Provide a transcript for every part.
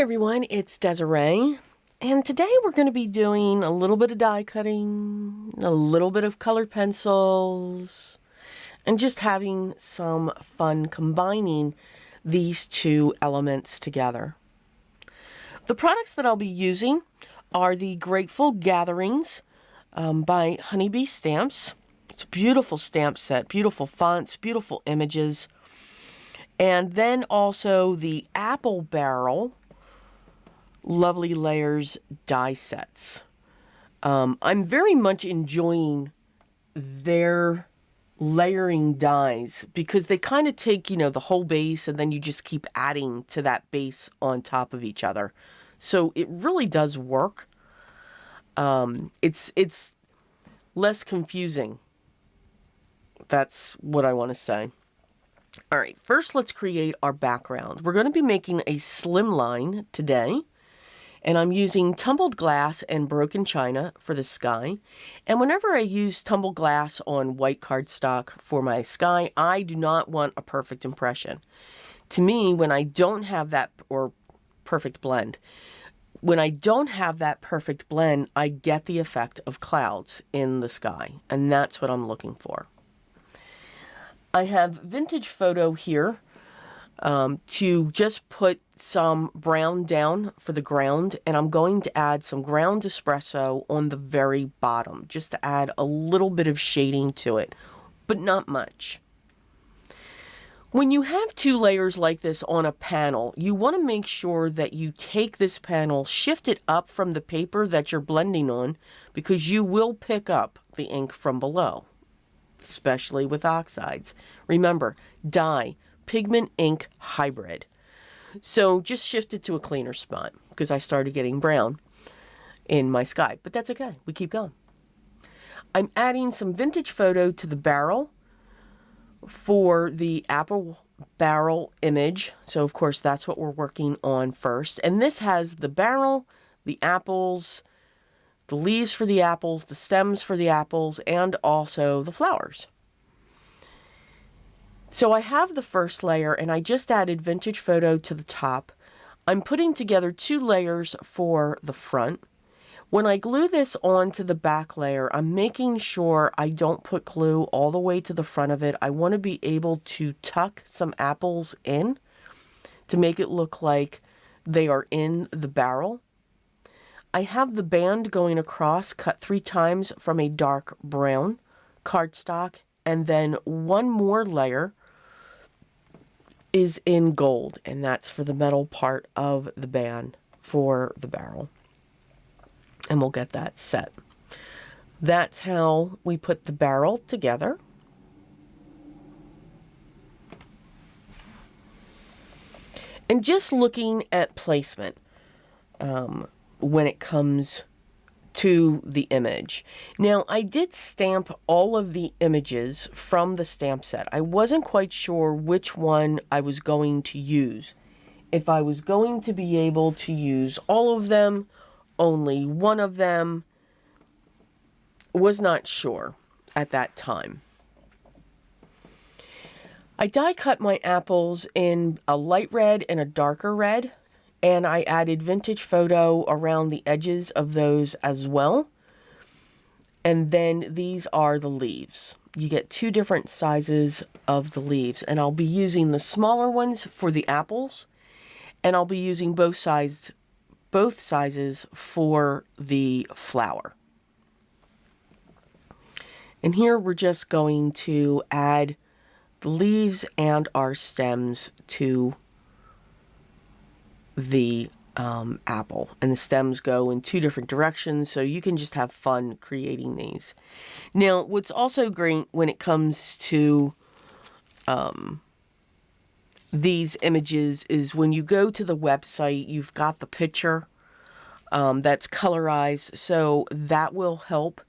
Hi everyone, it's Desiree, and today we're going to be doing a little bit of die cutting, a little bit of colored pencils, and just having some fun combining these two elements together. The products that I'll be using are the Grateful Gatherings by Honeybee Stamps. It's a beautiful stamp set, beautiful fonts, beautiful images. And then also the Apple Barrel Lovely Layers die sets. I'm very much enjoying their layering dies because they kind of take, the whole base and then you just keep adding to that base on top of each other. So it really does work. It's less confusing. That's what I want to say. All right, first let's create our background. We're going to be making a slimline today. And I'm using tumbled glass and broken china for the sky. And whenever I use tumbled glass on white cardstock for my sky, I do not want a perfect impression. To me, when I don't have that, or perfect blend, when I don't have that perfect blend, I get the effect of clouds in the sky. And that's what I'm looking for. I have Vintage Photo here to just put some brown down for the ground, and I'm going to add some ground espresso on the very bottom just to add a little bit of shading to it, but not much. When you have two layers like this on a panel, you want to make sure that you take this panel, shift it up from the paper that you're blending on, because you will pick up the ink from below, especially with oxides. Remember, dye, pigment ink hybrid. So just shift it to a cleaner spot because I started getting brown in my sky, but that's okay. We keep going. I'm adding some Vintage Photo to the barrel for the Apple Barrel image. So of course that's what we're working on first. And this has the barrel, the apples, the leaves for the apples, the stems for the apples, and also the flowers. So I have the first layer and I just added Vintage Photo to the top. I'm putting together two layers for the front. When I glue this onto the back layer, I'm making sure I don't put glue all the way to the front of it. I want to be able to tuck some apples in to make it look like they are in the barrel. I have the band going across, cut 3 times from a dark brown cardstock, and then one more layer is in gold, and that's for the metal part of the band for the barrel. And we'll get that set. That's how we put the barrel together. And just looking at placement when it comes to the image. Now, I did stamp all of the images from the stamp set. I wasn't quite sure which one I was going to use. If I was going to be able to use all of them, only one of them, was not sure at that time. I die cut my apples in a light red and a darker red. And I added Vintage Photo around the edges of those as well. And then these are the leaves. You get 2 different sizes of the leaves. And I'll be using the smaller ones for the apples. And I'll be using both sizes for the flower. And here we're just going to add the leaves and our stems to the apple, and the stems go in 2 different directions, so you can just have fun creating these. Now, what's also great when it comes to these images is when you go to the website, you've got the picture that's colorized, so that will help.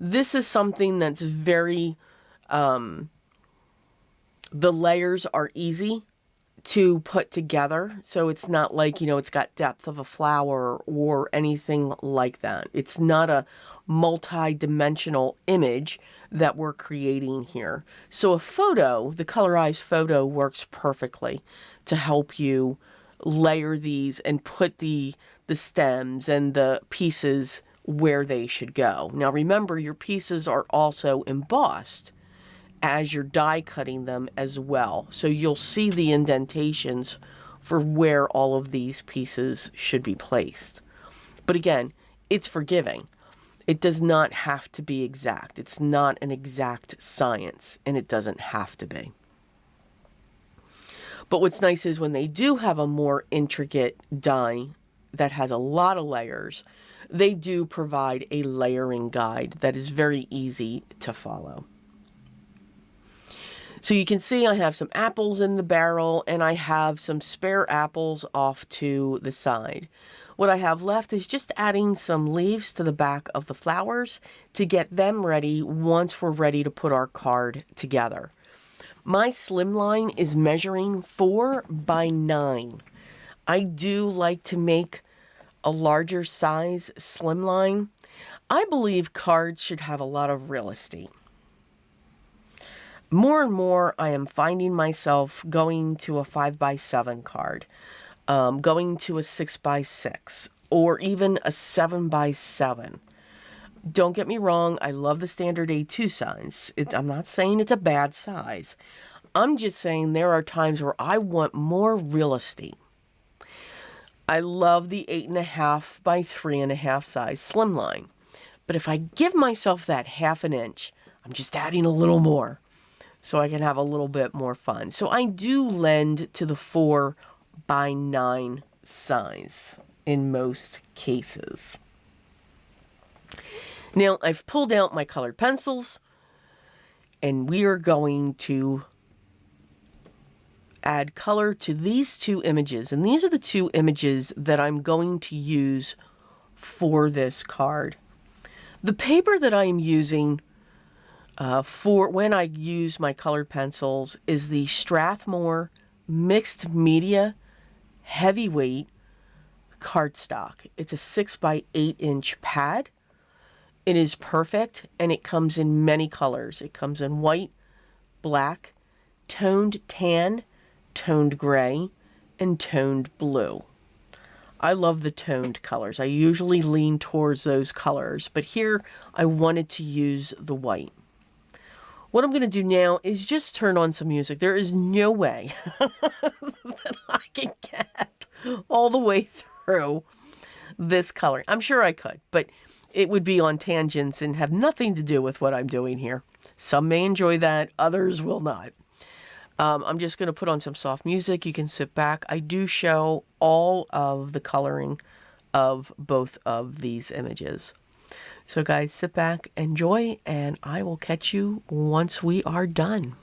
This is something that's very, the layers are easy to put together, so it's not like, it's got depth of a flower or anything like that. It's not a multi-dimensional image that we're creating here. So a photo, the colorized photo, works perfectly to help you layer these and put the stems and the pieces where they should go. Now remember, your pieces are also embossed as you're die cutting them as well. So you'll see the indentations for where all of these pieces should be placed. But again, it's forgiving. It does not have to be exact. It's not an exact science, and it doesn't have to be. But what's nice is when they do have a more intricate die that has a lot of layers, they do provide a layering guide that is very easy to follow. So you can see I have some apples in the barrel, and I have some spare apples off to the side. What I have left is just adding some leaves to the back of the flowers to get them ready once we're ready to put our card together. My Slimline is measuring 4 by 9. I do like to make a larger size Slimline. I believe cards should have a lot of real estate. More and more, I am finding myself going to a 5 by 7 card, going to a 6 by 6, or even a 7 by 7. Don't get me wrong, I love the standard A2 size. I'm not saying it's a bad size. I'm just saying there are times where I want more real estate. I love the 8.5 by 3.5 size Slimline. But if I give myself that half an inch, I'm just adding a little more so I can have a little bit more fun. So I do lend to the 4 by 9 size in most cases. Now I've pulled out my colored pencils, and we are going to add color to these two images. And these are the two images that I'm going to use for this card. The paper that I am using for when I use my colored pencils is the Strathmore Mixed Media Heavyweight cardstock. It's a 6 by 8 inch pad. It is perfect, and it comes in many colors. It comes in white, black, toned tan, toned gray, and toned blue. I love the toned colors. I usually lean towards those colors, but here I wanted to use the white. What I'm going to do now is just turn on some music. There is no way that I can get all the way through this color. I'm sure I could, but it would be on tangents and have nothing to do with what I'm doing here. Some may enjoy that, others will not. I'm just going to put on some soft music. You can sit back. I do show all of the coloring of both of these images. So guys, sit back, enjoy, and I will catch you once we are done.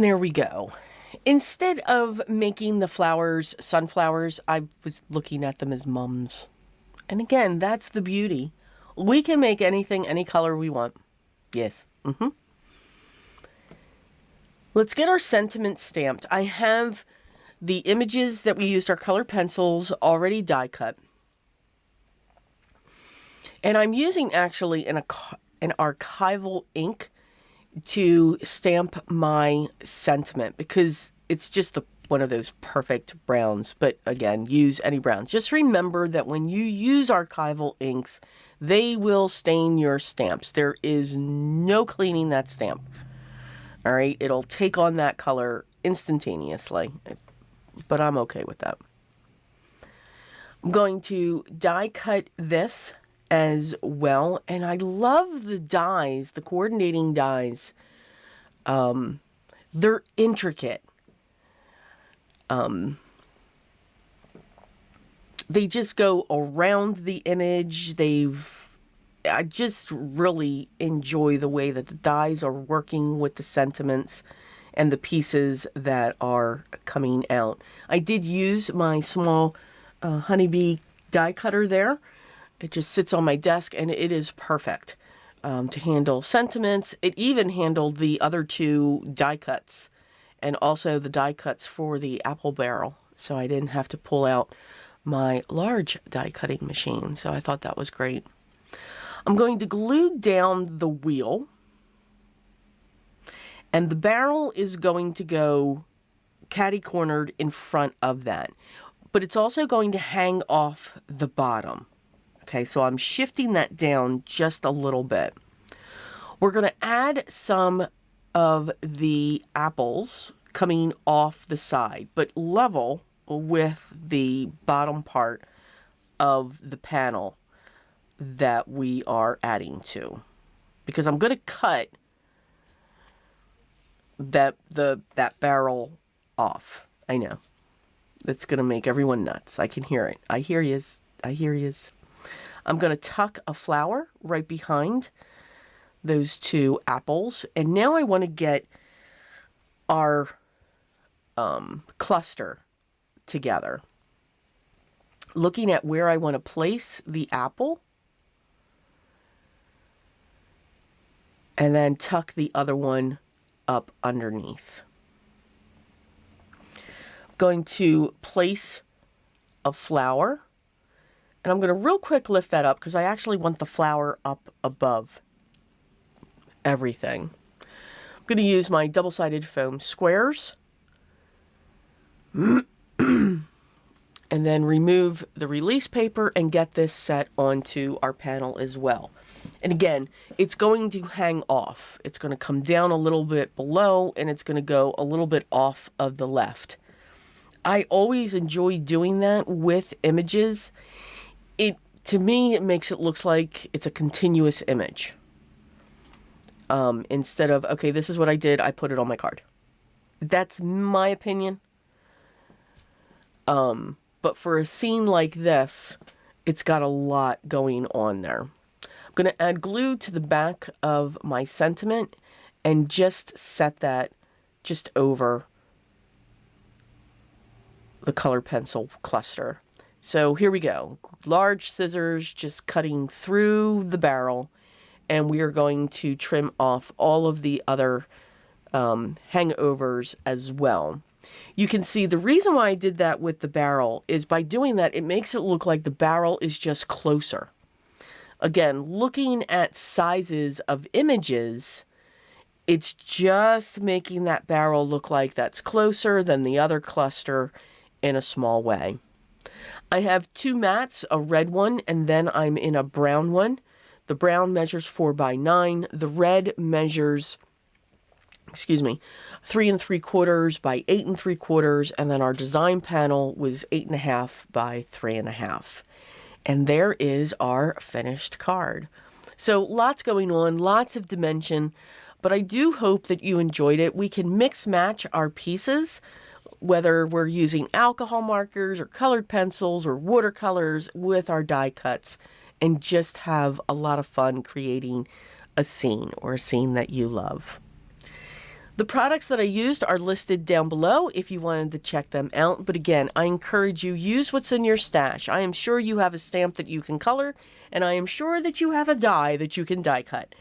And there we go. Instead of making the flowers sunflowers, I was looking at them as mums. And again, that's the beauty. We can make anything, any color we want. Yes. Let's get our sentiment stamped. I have the images that we used our colored pencils already die cut. And I'm using actually an archival ink to stamp my sentiment because it's just one of those perfect browns. But again, use any browns. Just remember that when you use archival inks, they will stain your stamps. There is no cleaning that stamp. All right, it'll take on that color instantaneously, but I'm okay with that. I'm going to die cut this as well, and I love the dies, the coordinating dies. They're intricate. They just go around the image. I just really enjoy the way that the dies are working with the sentiments and the pieces that are coming out. I did use my small honeybee die cutter there. It just sits on my desk and it is perfect to handle sentiments. It even handled the other two die cuts and also the die cuts for the apple barrel. So I didn't have to pull out my large die cutting machine. So I thought that was great. I'm going to glue down the wheel, and the barrel is going to go catty-cornered in front of that, but it's also going to hang off the bottom. Okay, so I'm shifting that down just a little bit. We're going to add some of the apples coming off the side, but level with the bottom part of the panel that we are adding to, because I'm going to cut that barrel off. I know it's going to make everyone nuts. I can hear it. I hear yous. I'm going to tuck a flower right behind those two apples, and now I want to get our cluster together. Looking at where I want to place the apple, and then tuck the other one up underneath. I'm going to place a flower, and I'm going to real quick lift that up because I actually want the flower up above everything. I'm going to use my double-sided foam squares and then remove the release paper and get this set onto our panel as well. And again, it's going to hang off. It's going to come down a little bit below, and it's going to go a little bit off of the left. I always enjoy doing that with images. To me, it makes it look like it's a continuous image. Instead of, okay, this is what I did, I put it on my card. That's my opinion. But for a scene like this, it's got a lot going on there. I'm going to add glue to the back of my sentiment and just set that just over the color pencil cluster. So here we go. Large scissors just cutting through the barrel, and we are going to trim off all of the other hangovers as well. You can see the reason why I did that with the barrel is by doing that, it makes it look like the barrel is just closer. Again, looking at sizes of images, it's just making that barrel look like that's closer than the other cluster in a small way. I have two mats, a red one, and then I'm in a brown one. The brown measures 4 by 9. The red measures, 3 3/4 by 8 3/4, and then our design panel was 8.5 by 3.5. And there is our finished card. So lots going on, lots of dimension, but I do hope that you enjoyed it. We can mix match our pieces, whether we're using alcohol markers or colored pencils or watercolors with our die cuts, and just have a lot of fun creating a scene or a scene that you love. The products that I used are listed down below if you wanted to check them out. But again, I encourage you, use what's in your stash. I am sure you have a stamp that you can color, and I am sure that you have a die that you can die cut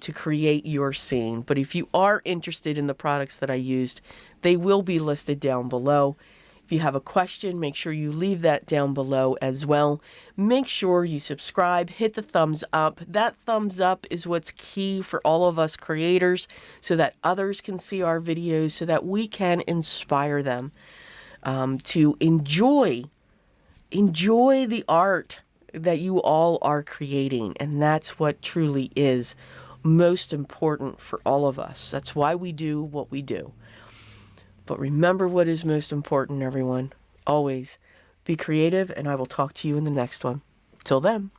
to create your scene. But if you are interested in the products that I used, they will be listed down below. If you have a question, make sure you leave that down below as well. Make sure you subscribe, hit the thumbs up. That thumbs up is what's key for all of us creators so that others can see our videos, so that we can inspire them to enjoy the art that you all are creating. And that's what truly is most important for all of us. That's why we do what we do. But remember what is most important, everyone. Always be creative, and I will talk to you in the next one. Till then.